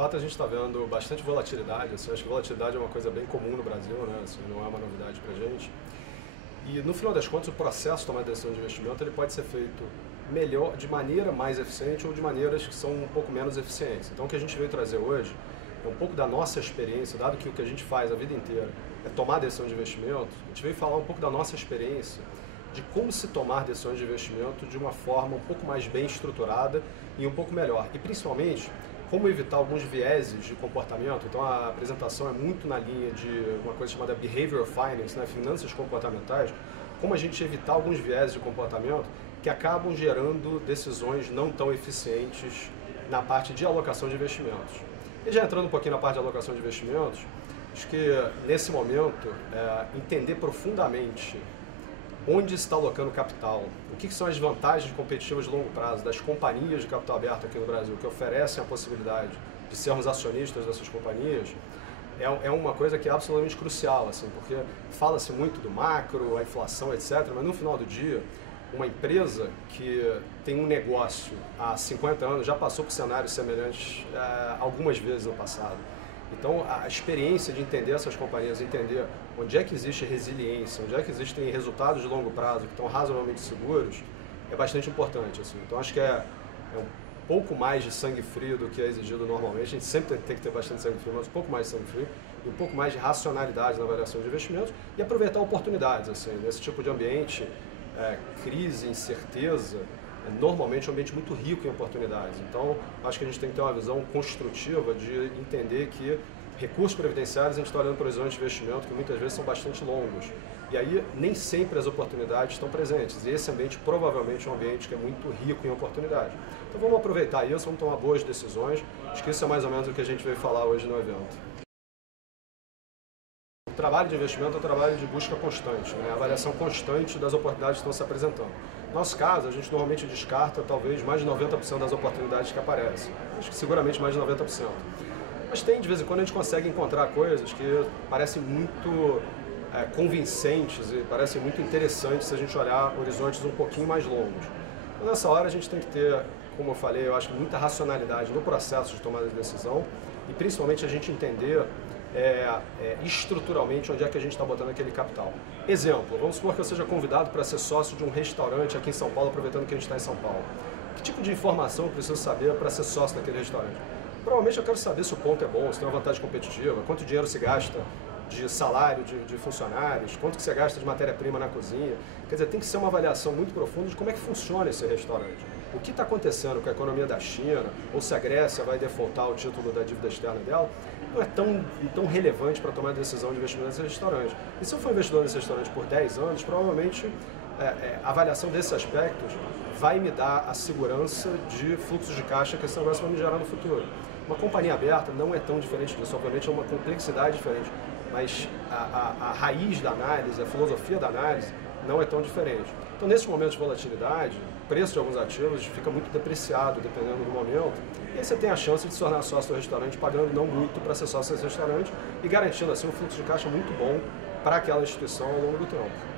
fato, a gente está vendo bastante volatilidade. Assim, acho que volatilidade é uma coisa bem comum no Brasil, né? Assim, não é uma novidade para a gente. E, no final das contas, o processo de tomar decisão de investimento ele pode ser feito melhor, de maneira mais eficiente ou de maneiras que são um pouco menos eficientes. Então, o que a gente veio trazer hoje é um pouco da nossa experiência, dado que o que a gente faz a vida inteira é tomar decisão de investimento. A gente veio falar um pouco da nossa experiência de como se tomar decisões de investimento de uma forma um pouco mais bem estruturada e um pouco melhor. E, principalmente, como evitar alguns vieses de comportamento. Então, a apresentação é muito na linha de uma coisa chamada Behavioral Finance, né? Finanças comportamentais. Como a gente evitar alguns vieses de comportamento que acabam gerando decisões não tão eficientes na parte de alocação de investimentos. E já entrando um pouquinho na parte de alocação de investimentos, acho que nesse momento, entender profundamente onde está alocando capital, o que são as vantagens competitivas de longo prazo das companhias de capital aberto aqui no Brasil, que oferecem a possibilidade de sermos acionistas dessas companhias, é uma coisa que é absolutamente crucial, assim, porque fala-se muito do macro, a inflação, etc., mas no final do dia, uma empresa que tem um negócio há 50 anos já passou por cenários semelhantes algumas vezes no passado. Então, a experiência de entender essas companhias, entender onde é que existe resiliência, onde é que existem resultados de longo prazo que estão razoavelmente seguros, é bastante importante. Assim. Então, acho que é um pouco mais de sangue frio do que é exigido normalmente. A gente sempre tem que ter bastante sangue frio, mas um pouco mais de sangue frio e um pouco mais de racionalidade na avaliação de investimentos e aproveitar oportunidades. Assim, nesse tipo de ambiente, crise, incerteza, normalmente é um ambiente muito rico em oportunidades. Então, acho que a gente tem que ter uma visão construtiva de entender que recursos previdenciários, a gente está olhando para horizontes de investimento que muitas vezes são bastante longos. E aí, nem sempre as oportunidades estão presentes. E esse ambiente provavelmente é um ambiente que é muito rico em oportunidades. Então, vamos aproveitar isso, vamos tomar boas decisões. Acho que isso é mais ou menos o que a gente veio falar hoje no evento. O trabalho de investimento é um trabalho de busca constante, né? A avaliação constante das oportunidades que estão se apresentando. No nosso caso, a gente normalmente descarta talvez mais de 90% das oportunidades que aparecem. Acho que seguramente mais de 90%. Mas tem, de vez em quando, a gente consegue encontrar coisas que parecem muito convincentes e parecem muito interessantes se a gente olhar horizontes um pouquinho mais longos. Então, nessa hora, a gente tem que ter, como eu falei, eu acho, muita racionalidade no processo de tomada de decisão e, principalmente, a gente entender estruturalmente onde é que a gente está botando aquele capital. Exemplo, vamos supor que eu seja convidado para ser sócio de um restaurante aqui em São Paulo, aproveitando que a gente está em São Paulo. Que tipo de informação eu preciso saber para ser sócio daquele restaurante? Provavelmente eu quero saber se o ponto é bom, se tem uma vantagem competitiva, quanto dinheiro se gasta de salário de funcionários, quanto que você gasta de matéria-prima na cozinha. Quer dizer, tem que ser uma avaliação muito profunda de como é que funciona esse restaurante. O que está acontecendo com a economia da China, ou se a Grécia vai defaultar o título da dívida externa dela, não é tão relevante para tomar a decisão de investimento nesse restaurante. E se eu for investidor nesse restaurante por 10 anos, provavelmente a avaliação desses aspectos vai me dar a segurança de fluxos de caixa que esse negócio vai me gerar no futuro. Uma companhia aberta não é tão diferente disso, obviamente é uma complexidade diferente, mas a raiz da análise, a filosofia da análise não é tão diferente. Então, nesses momentos de volatilidade, o preço de alguns ativos fica muito depreciado, dependendo do momento, e aí você tem a chance de se tornar sócio do restaurante pagando não muito para ser sócio desse restaurante e garantindo assim um fluxo de caixa muito bom para aquela instituição ao longo do tempo.